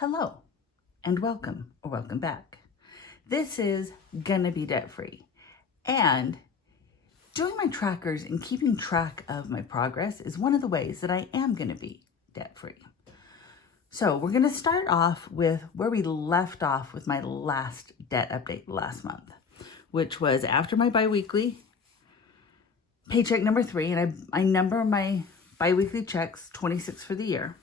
Hello and welcome or welcome back. This is Gonna Be Debt Free, and doing my trackers and keeping track of my progress is one of the ways that I am gonna be debt free. So we're gonna start off with where we left off with my last debt update last month, which was after my biweekly paycheck number 3, and I number my biweekly checks 26 for the year.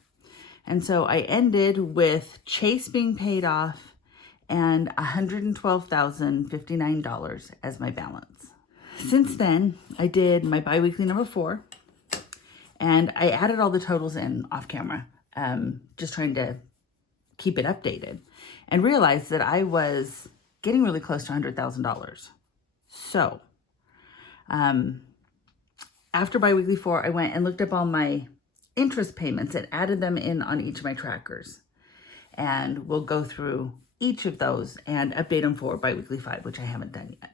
And so I ended with Chase being paid off and $112,059 as my balance. Since then, I did my biweekly number 4, and I added all the totals in off camera, just trying to keep it updated, and realized that I was getting really close to $100,000. So after biweekly 4, I went and looked up all my interest payments and added them in on each of my trackers. And we'll go through each of those and update them for biweekly 5, which I haven't done yet.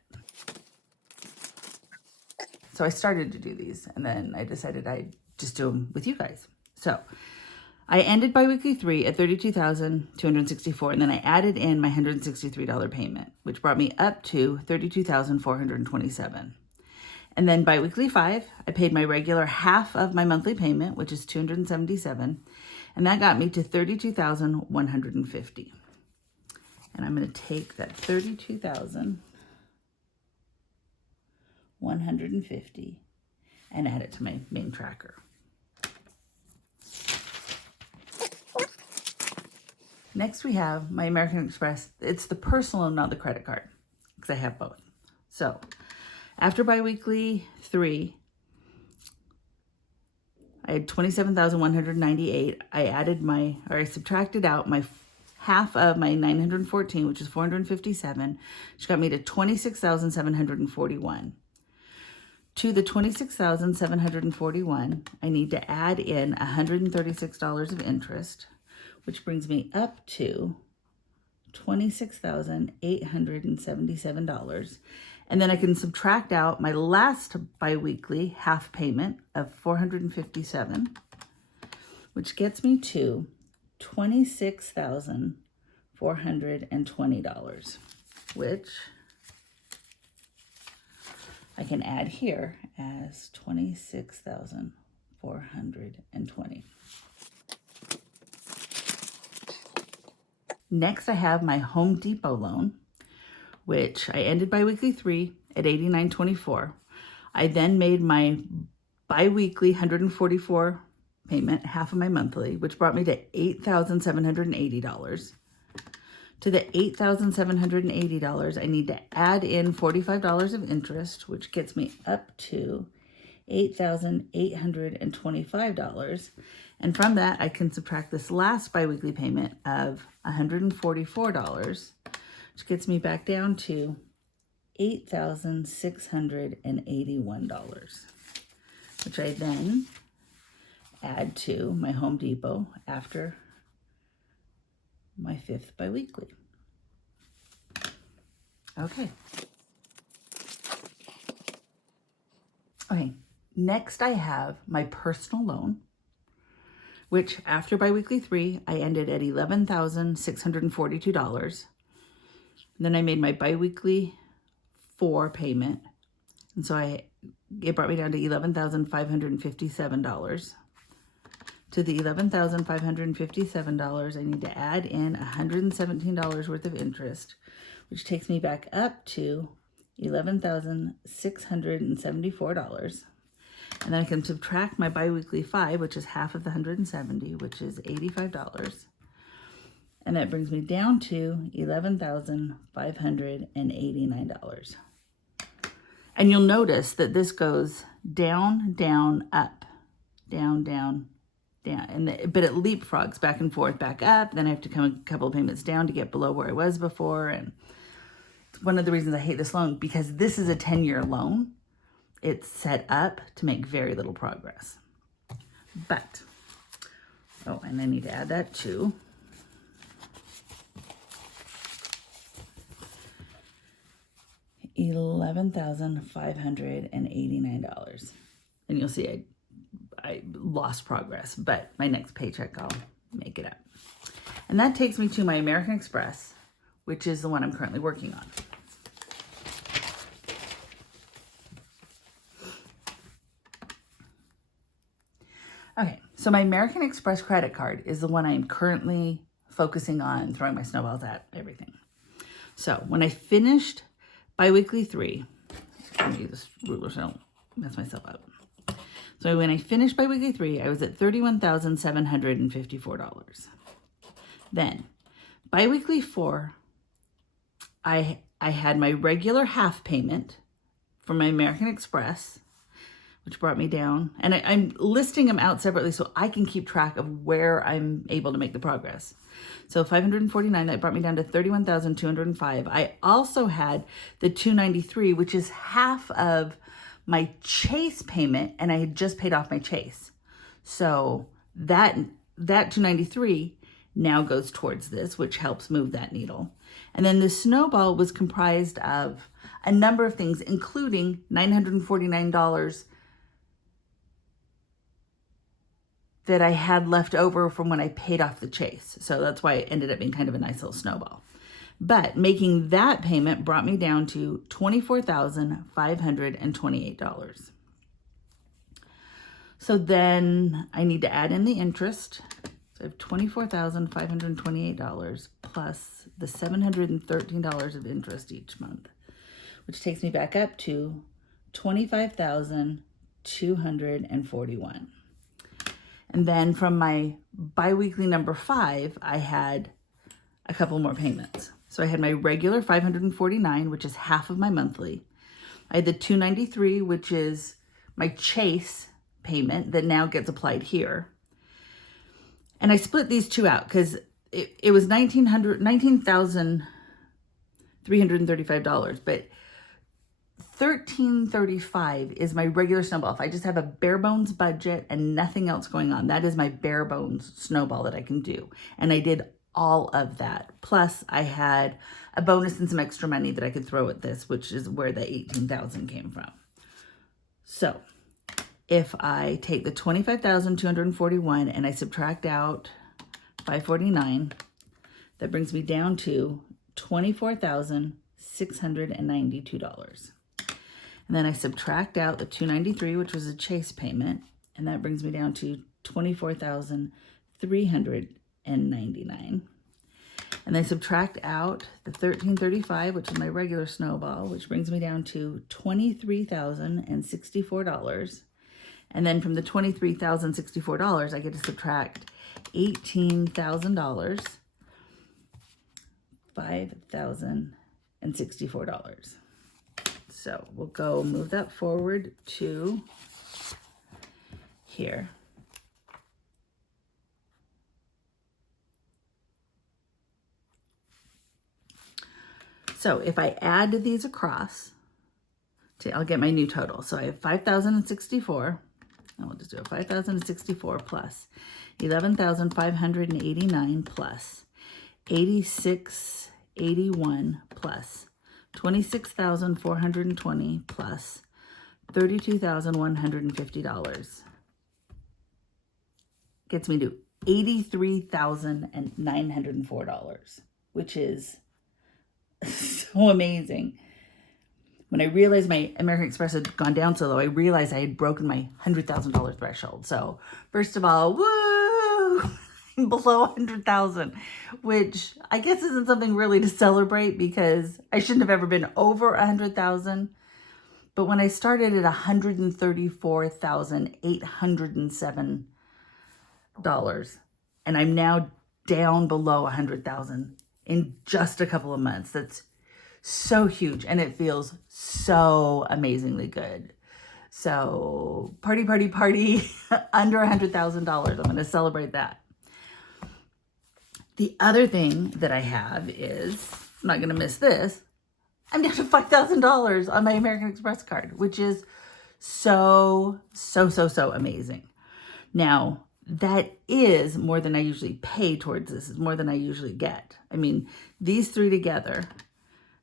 So I started to do these, and then I decided I'd just do them with you guys. So I ended biweekly 3 at $32,264, and then I added in my $163 payment, which brought me up to $32,427. And then biweekly 5, I paid my regular half of my monthly payment, which is $277, and that got me to $32,150. And I'm going to take that $32,150 and add it to my main tracker. Next, we have my American Express. It's the personal, not the credit card, because I have both. So after biweekly 3, I had $27,198. I subtracted out my half of my 914, which is $457, which got me to $26,741. To the $26,741, I need to add in $136 of interest, which brings me up to $26,877. And then I can subtract out my last biweekly half payment of $457, which gets me to $26,420, which I can add here as $26,420. Next, I have my Home Depot loan, which I ended biweekly 3 at $89.24. I then made my biweekly $144 payment, half of my monthly, which brought me to $8,780. To the $8,780, I need to add in $45 of interest, which gets me up to $8,825. And from that, I can subtract this last biweekly payment of $144, which gets me back down to $8,681, which I then add to my Home Depot after my 5th biweekly. Okay, next I have my personal loan, which after biweekly 3, I ended at $11,642. Then I made my biweekly 4 payment, and so it brought me down to $11,557. To the $11,557, I need to add in $117 worth of interest, which takes me back up to $11,674. And then I can subtract my biweekly 5, which is half of the $170, which is $85. And that brings me down to $11,589. And you'll notice that this goes down, down, up, down, down, down. But it leapfrogs back and forth, back up. Then I have to come a couple of payments down to get below where I was before. And it's one of the reasons I hate this loan, because this is a 10-year loan. It's set up to make very little progress. But, and I need to add that too. $11,589. And you'll see I lost progress, but my next paycheck I'll make it up. And that takes me to my American Express, which is the one I'm currently working on. Okay, so my American Express credit card is the one I'm currently focusing on throwing my snowballs at, everything. So when I finished biweekly 3, let me use this ruler so I don't mess myself up. So when I finished biweekly 3, I was at $31,754. Then biweekly 4, I had my regular half payment for my American Express, which brought me down. And I'm listing them out separately so I can keep track of where I'm able to make the progress. So $549, that brought me down to $31,205. I also had the $293, which is half of my Chase payment, and I had just paid off my Chase. So that $293 now goes towards this, which helps move that needle. And then the snowball was comprised of a number of things, including $949 that I had left over from when I paid off the Chase. So that's why it ended up being kind of a nice little snowball. But making that payment brought me down to $24,528. So then I need to add in the interest. So I have $24,528 plus the $713 of interest each month, which takes me back up to $25,241. And then from my biweekly number 5, I had a couple more payments. So I had my regular $549, which is half of my monthly. I had the $293, which is my Chase payment that now gets applied here. And I split these two out because it was $19,335, but $1,335 is my regular snowball. If I just have a bare bones budget and nothing else going on, that is my bare bones snowball that I can do. And I did all of that. Plus I had a bonus and some extra money that I could throw at this, which is where the $18,000 came from. So if I take the $25,241 and I subtract out $549, that brings me down to $24,692. And then I subtract out the $293, which was a Chase payment, and that brings me down to $24,399. And then subtract out the $1,335, which is my regular snowball, which brings me down to $23,064. And then from the $23,064, I get to subtract $18,000, $5,064. So we'll go move that forward to here. So if I add these across, I'll get my new total. So I have 5,064. And we'll just do it 5,064 plus 11,589 plus 8681 plus 26,420 plus $32,150 gets me to $83,904, which is so amazing. When I realized my American Express had gone down so low, I realized I had broken my $100,000 threshold. So first of all, woo, I'm below 100,000, which I guess isn't something really to celebrate because I shouldn't have ever been over 100,000. But when I started at $134,807, and I'm now down below 100,000 in just a couple of months, that's so huge, and it feels so amazingly good. So party, party, party, under $100,000. I'm going to celebrate that. The other thing that I have is, I'm not going to miss this, I'm down to $5,000 on my American Express card, which is so amazing. Now, that is more than I usually pay towards this. It's more than I usually get. I mean, these three together,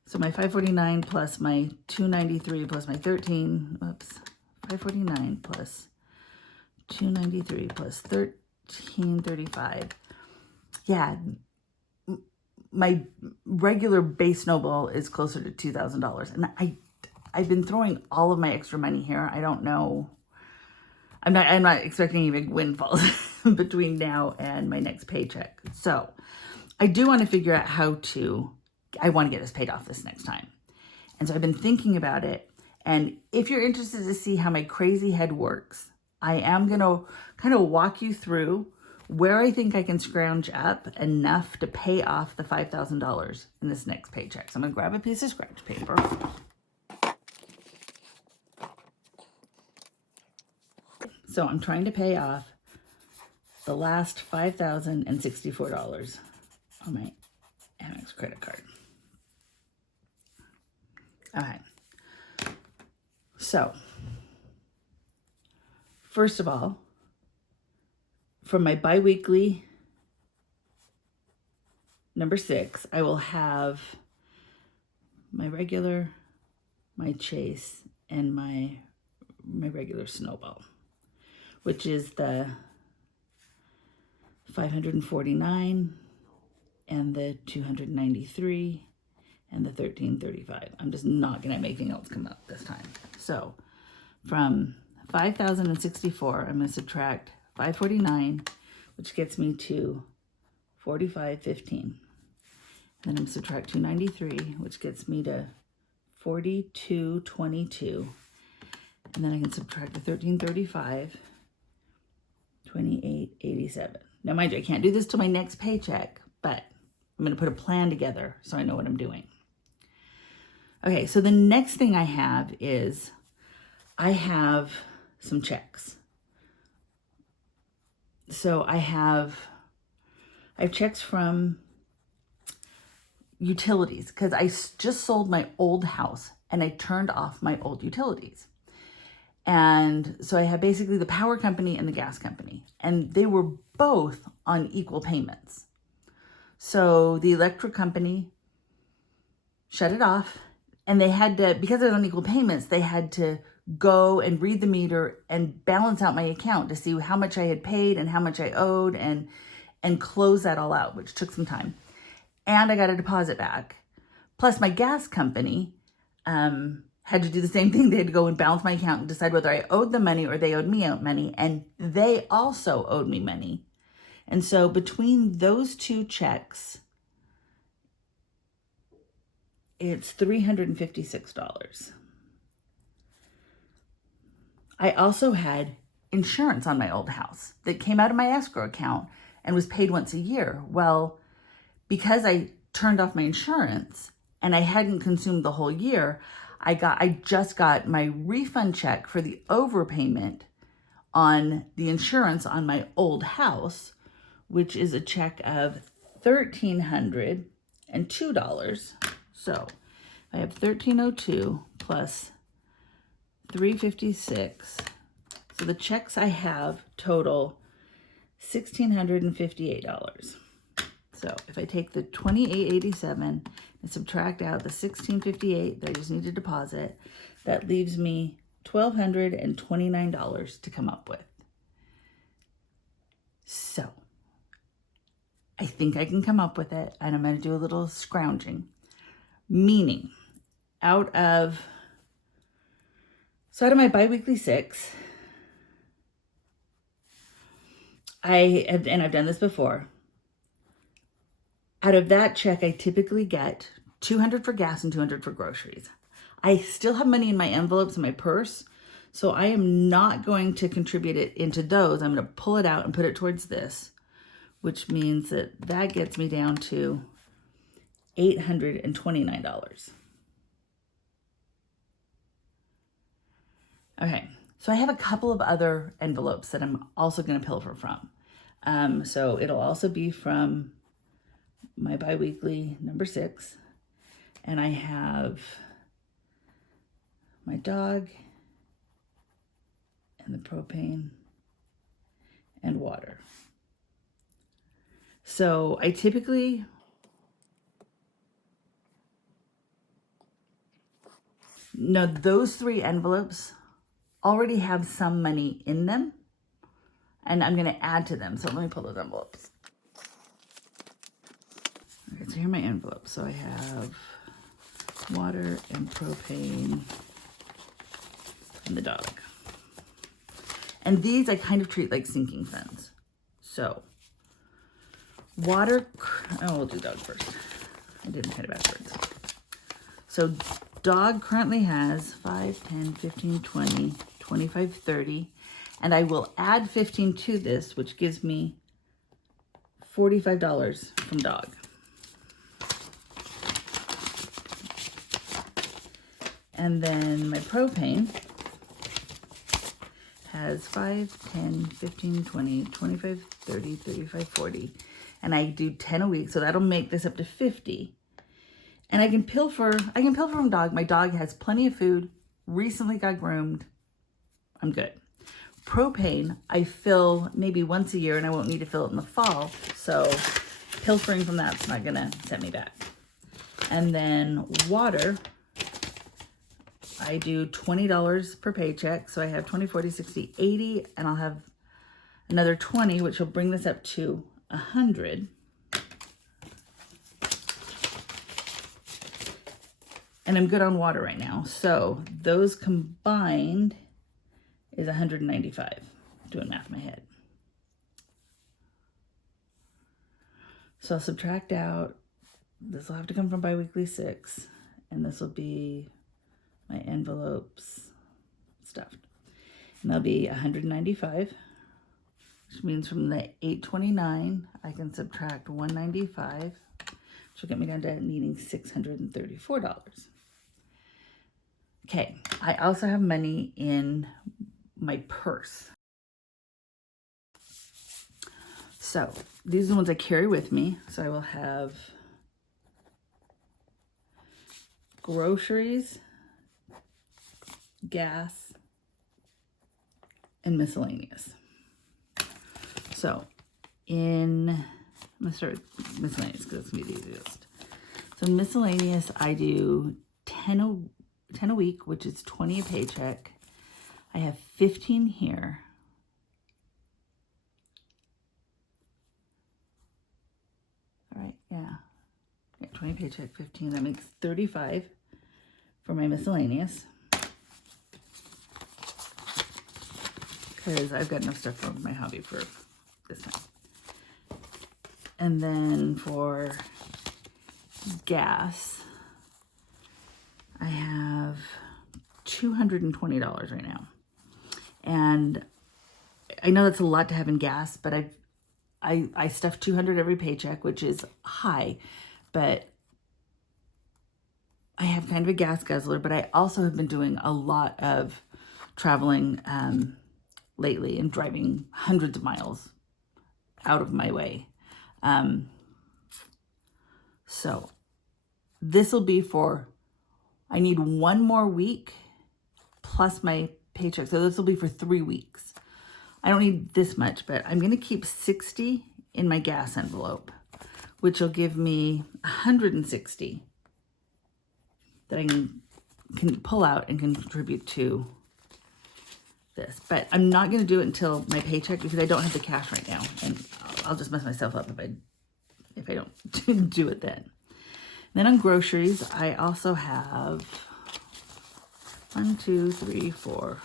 so my 549 plus my 293 plus my 549 plus 293 plus 1335. Yeah, my regular base snowball is closer to $2,000. And I've been throwing all of my extra money here. I don't know. I'm not expecting any big windfalls between now and my next paycheck. So I do want to figure out I want to get this paid off this next time. And so I've been thinking about it. And if you're interested to see how my crazy head works, I am going to kind of walk you through where I think I can scrounge up enough to pay off the $5,000 in this next paycheck. So I'm going to grab a piece of scratch paper. So I'm trying to pay off the last $5,064 on my Amex credit card. Okay. So, first of all, from my biweekly number 6, I will have my regular, my chase, and my regular snowball, which is the 549 and the 293 and the 1335. I'm just not gonna have anything else come up this time. So from 5,064, I'm gonna subtract 549, which gets me to 4515. Then I'm subtract 293, which gets me to 4222. And then I can subtract the 1335, 2887. Now, mind you, I can't do this till my next paycheck, but I'm going to put a plan together so I know what I'm doing. Okay, so the next thing I have is I have some checks. So I have checks from utilities because I just sold my old house and I turned off my old utilities. And so I have basically the power company and the gas company, and they were both on equal payments. So the electric company shut it off, and they had to, because they're on equal payments, they had to go and read the meter and balance out my account to see how much I had paid and how much I owed and close that all out, which took some time. And I got a deposit back. Plus my gas company had to do the same thing. They had to go and balance my account and decide whether I owed them money or they owed me out money. And they also owed me money. And so between those two checks, it's $356. I also had insurance on my old house that came out of my escrow account and was paid once a year. Well, because I turned off my insurance and I hadn't consumed the whole year, I just got my refund check for the overpayment on the insurance on my old house, which is a check of $1,302. So I have $1,302 plus $356. So the checks I have total $1,658. So if I take the $2,887 and subtract out the $1,658 that I just need to deposit, that leaves me $1,229 to come up with. So I think I can come up with it, and I'm going to do a little scrounging. Meaning, out of my biweekly 6, I've done this before. Out of that check, I typically get $200 for gas and $200 for groceries. I still have money in my envelopes in my purse, so I am not going to contribute it into those. I'm going to pull it out and put it towards this, which means that gets me down to $829. Okay, so I have a couple of other envelopes that I'm also going to pilfer from. So it'll also be from my biweekly number 6, and I have my dog and the propane and water. So I typically now those 3 envelopes already have some money in them, and I'm going to add to them. So let me pull those envelopes. Okay, So here are my envelopes. So I have water and propane and the dog. And these I kind of treat like sinking funds. So water, oh, we'll do dog first. I did them kind of backwards. So dog currently has 5, 10, 15, 20, 25, 30. And I will add 15 to this, which gives me $45 from dog. And then my propane has 5, 10, 15, 20, 25, 30, 35, 40. And I do 10 a week, so that'll make this up to 50. And I can pilfer from dog. My dog has plenty of food, recently got groomed. I'm good. Propane, I fill maybe once a year and I won't need to fill it in the fall. So pilfering from that's not gonna set me back. And then water, I do $20 per paycheck. So I have 20, 40, 60, 80, and I'll have another 20, which will bring this up to 100. And I'm good on water right now. So those combined is 195. Doing math in my head. So I'll subtract out, this will have to come from biweekly 6, and this will be my envelopes stuffed. And that'll be 195, which means from the 829, I can subtract 195, which will get me down to needing $634. Okay, I also have money in my purse. So these are the ones I carry with me. So I will have groceries, gas, and miscellaneous. So I'm gonna start with miscellaneous because it's gonna be the easiest. So miscellaneous, I do 10 a week, which is 20 a paycheck. I have 15 here. All right, yeah, 20 paycheck, 15, that makes 35 for my miscellaneous. Because I've got enough stuff for my hobby for this time. And then for gas, I have $220 right now. And I know that's a lot to have in gas, but I stuff $200 every paycheck, which is high, but I have kind of a gas guzzler, but I also have been doing a lot of traveling lately and driving hundreds of miles out of my way. So this will be for, I need one more week plus my paycheck. So this will be for 3 weeks. I don't need this much, but I'm going to keep 60 in my gas envelope, which will give me 160 that I can pull out and contribute to this. But I'm not going to do it until my paycheck because I don't have the cash right now, and I'll just mess myself up if I don't do it then. Then on groceries, I also have 1, 2, 3, 4,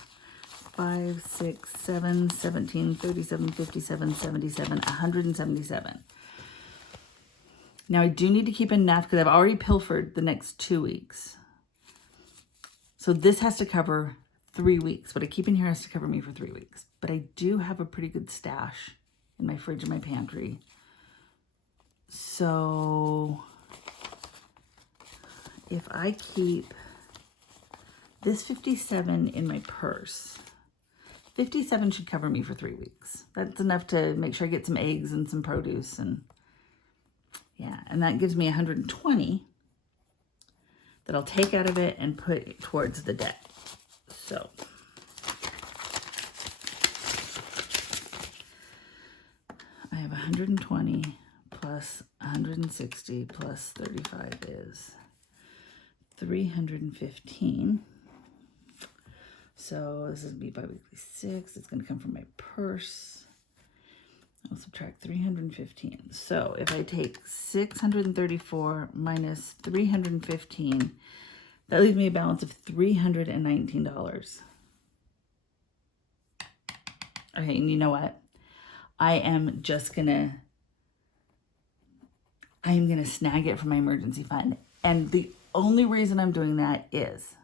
5, 6, 7, 17, 37, 57, 77, 177. Now I do need to keep enough because I've already pilfered the next 2 weeks. So this has to cover 3 weeks. What I keep in here has to cover me for 3 weeks. But I do have a pretty good stash in my fridge and my pantry. So if I keep this 57 in my purse, 57 should cover me for 3 weeks. That's enough to make sure I get some eggs and some produce, and yeah, and that gives me 120 that I'll take out of it and put towards the debt. So I have 120 plus 160 plus 35 is 315. So this is going to be biweekly 6. It's going to come from my purse. I'll subtract 315. So if I take 634 minus 315, that leaves me a balance of $319. Okay, and you know what? I'm gonna snag it from my emergency fund. And the only reason I'm doing that is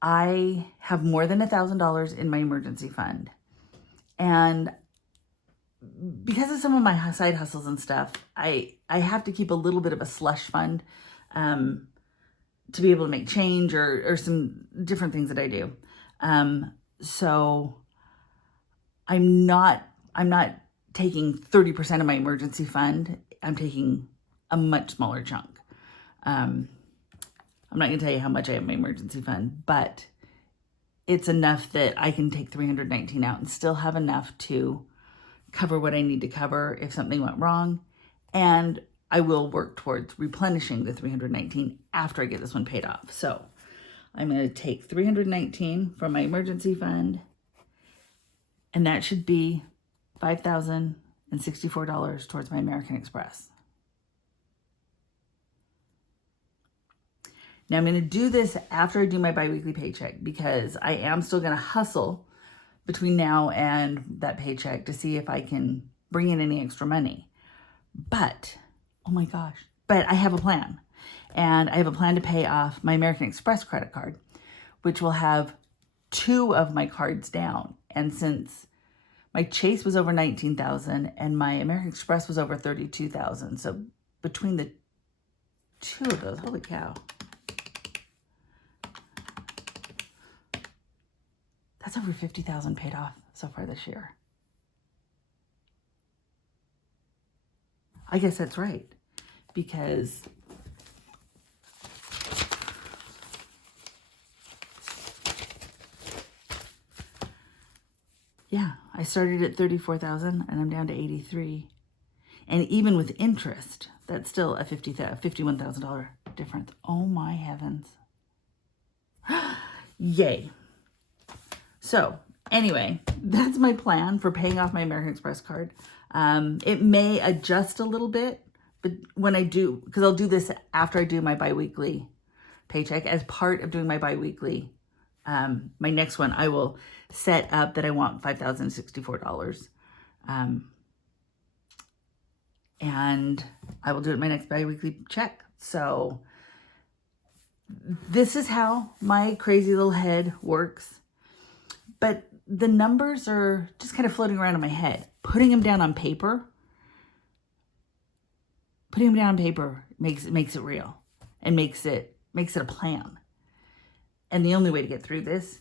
I have more than $1,000 in my emergency fund. And because of some of my side hustles and stuff, I have to keep a little bit of a slush fund to be able to make change or some different things that I do. So I'm not taking 30% of my emergency fund. I'm taking a much smaller chunk. I'm not going to tell you how much I have in my emergency fund, but it's enough that I can take 319 out and still have enough to cover what I need to cover if something went wrong. And I will work towards replenishing the 319 after I get this one paid off. So I'm going to take 319 from my emergency fund, and that should be $5,064 towards my American Express. Now I'm going to do this after I do my biweekly paycheck, because I am still going to hustle between now and that paycheck to see if I can bring in any extra money. But, oh my gosh, but I have a plan. And I have a plan to pay off my American Express credit card, which will have 2 of my cards down. And since my Chase was over $19,000 and my American Express was over $32,000, so between the 2 of those, holy cow, that's over $50,000 paid off so far this year. I guess that's right, because yeah, I started at 34,000 and I'm down to 83. And even with interest, that's still a $51,000 difference. Oh my heavens. Yay. So anyway, that's my plan for paying off my American Express card. It may adjust a little bit, but when I do, because I'll do this after I do my biweekly paycheck, as part of doing my biweekly, my next one, I will set up that I want $5,064. And I will do it my next biweekly check. So this is how my crazy little head works. But the numbers are just kind of floating around in my head. Putting them down on paper makes it real and makes it a plan. And the only way to get through this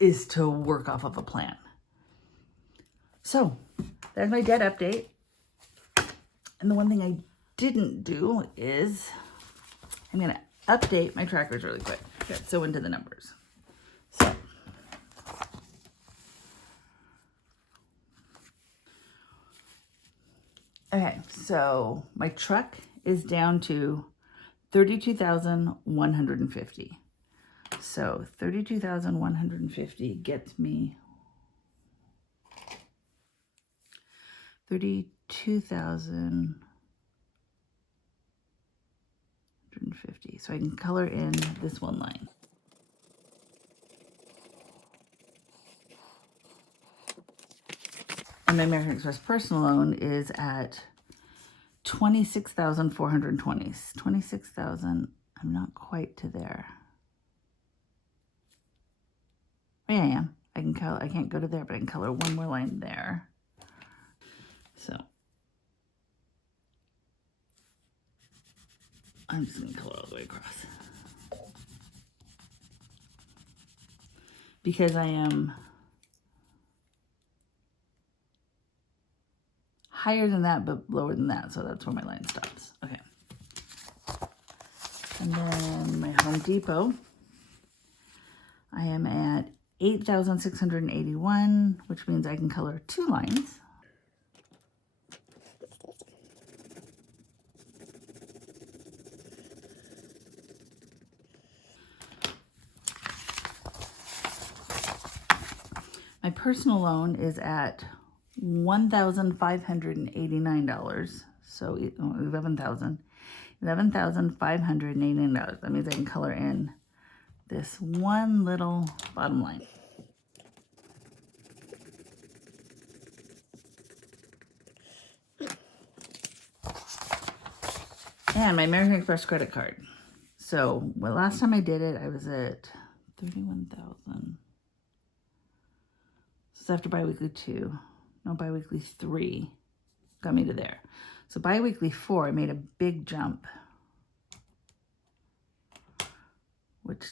is to work off of a plan. So that's my debt update. And the one thing I didn't do is I'm going to update my trackers really quick. Get so into the numbers. So okay, so my truck is down to 32,150. So 32,150 gets me 32,150. So I can color in this one line. And my American Express personal loan is at 26,420. 26,000, I'm not quite to there. Oh, yeah, I am. I can't go to there, but I can color one more line there. So I'm just going to color all the way across. Because I am higher than that, but lower than that. So that's where my line stops. Okay. And then my Home Depot, I am at 8,681, which means I can color 2 lines. My personal loan is at $1,589. So $11,589. That means I can color in this one little bottom line. And my American Express credit card. So, well, last time I did it, I was at 31,000. So after biweekly 2, no, biweekly 3 got me to there. So biweekly 4, I made a big jump, which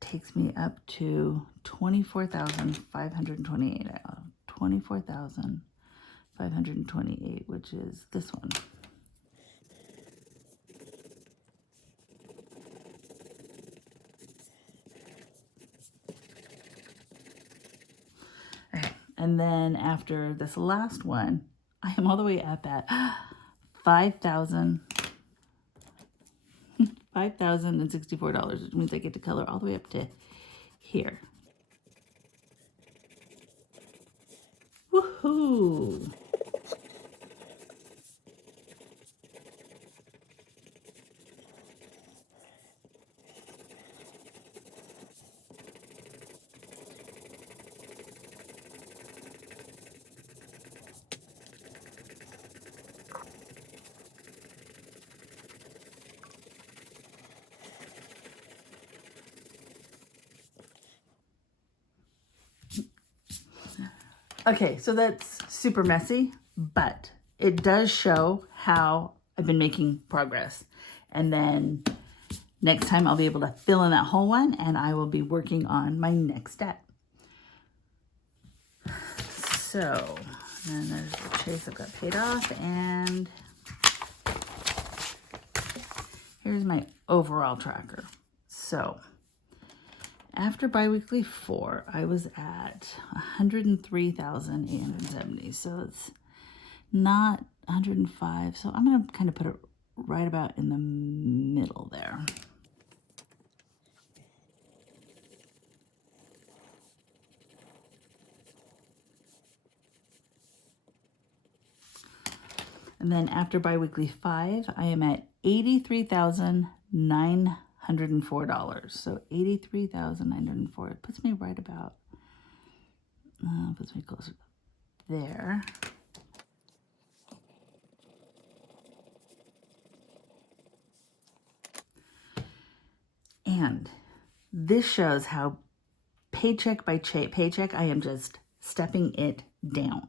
takes me up to 24,528. 24,528, which is this one. And then after this last one, I am all the way up at $5,064, which means I get to color all the way up to here. Woohoo! Okay, so that's super messy, but it does show how I've been making progress. And then next time I'll be able to fill in that whole one and I will be working on my next step. So then there's the chase that got paid off, and here's my overall tracker. So after biweekly 4, I was at 103,870. So it's not 105. So I'm going to kind of put it right about in the middle there. And then after biweekly 5, I am at $83,904. So $83,904. It puts me right about, puts me closer there. And this shows how paycheck by paycheck I am just stepping it down.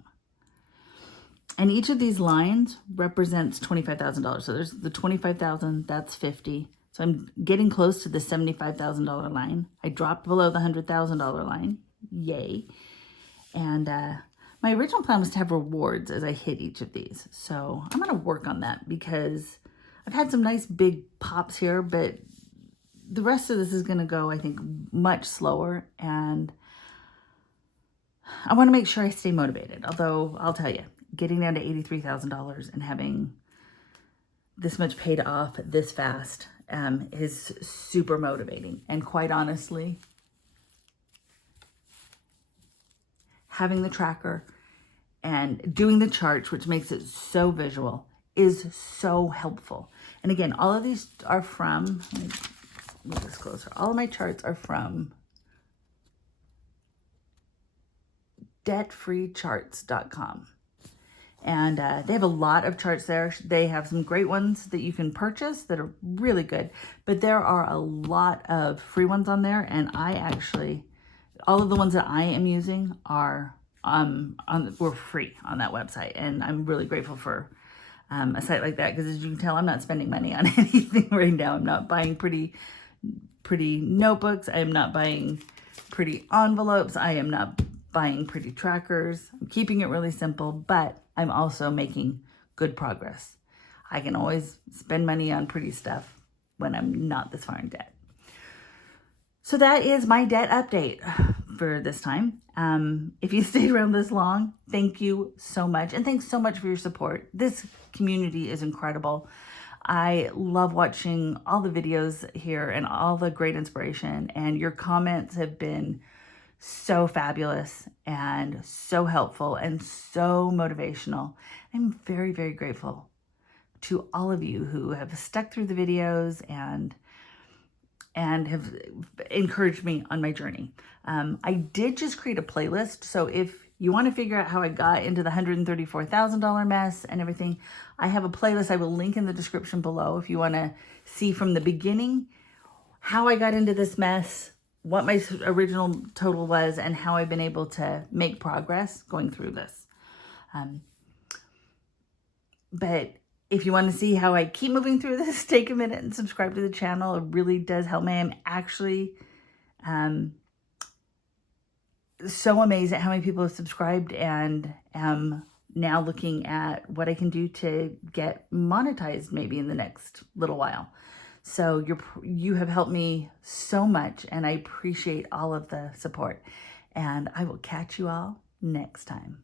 And each of these lines represents $25,000. So there's the $25,000, that's 50. So I'm getting close to the $75,000 line. I dropped below the $100,000 line. Yay. And my original plan was to have rewards as I hit each of these. So I'm going to work on that because I've had some nice big pops here, but the rest of this is going to go, I think, much slower. And I want to make sure I stay motivated. Although I'll tell you, getting down to $83,000 and having this much paid off this fast is super motivating. And quite honestly, having the tracker and doing the charts, which makes it so visual, is so helpful. And again, all of these are from, let me move this closer. All of my charts are from debtfreecharts.com. And they have a lot of charts there. They have some great ones that you can purchase that are really good. But there are a lot of free ones on there. And I actually, all of the ones that I am using are were free on that website. And I'm really grateful for a site like that. Because as you can tell, I'm not spending money on anything right now. I'm not buying pretty notebooks. I am not buying pretty envelopes. I am not buying pretty trackers. I'm keeping it really simple, but I'm also making good progress. I can always spend money on pretty stuff when I'm not this far in debt. So that is my debt update for this time. If you stayed around this long, thank you so much. And thanks so much for your support. This community is incredible. I love watching all the videos here and all the great inspiration, and your comments have been so fabulous and so helpful and so motivational. I'm very, very grateful to all of you who have stuck through the videos and have encouraged me on my journey. I did just create a playlist, so if you want to figure out how I got into the $134,000 mess and everything, I have a playlist I will link in the description below if you want to see from the beginning how I got into this mess, what my original total was, and how I've been able to make progress going through this. But if you want to see how I keep moving through this, take a minute and subscribe to the channel. It really does help me. I'm actually so amazed at how many people have subscribed, and am now looking at what I can do to get monetized maybe in the next little while. So you have helped me so much, and I appreciate all of the support. And I will catch you all next time.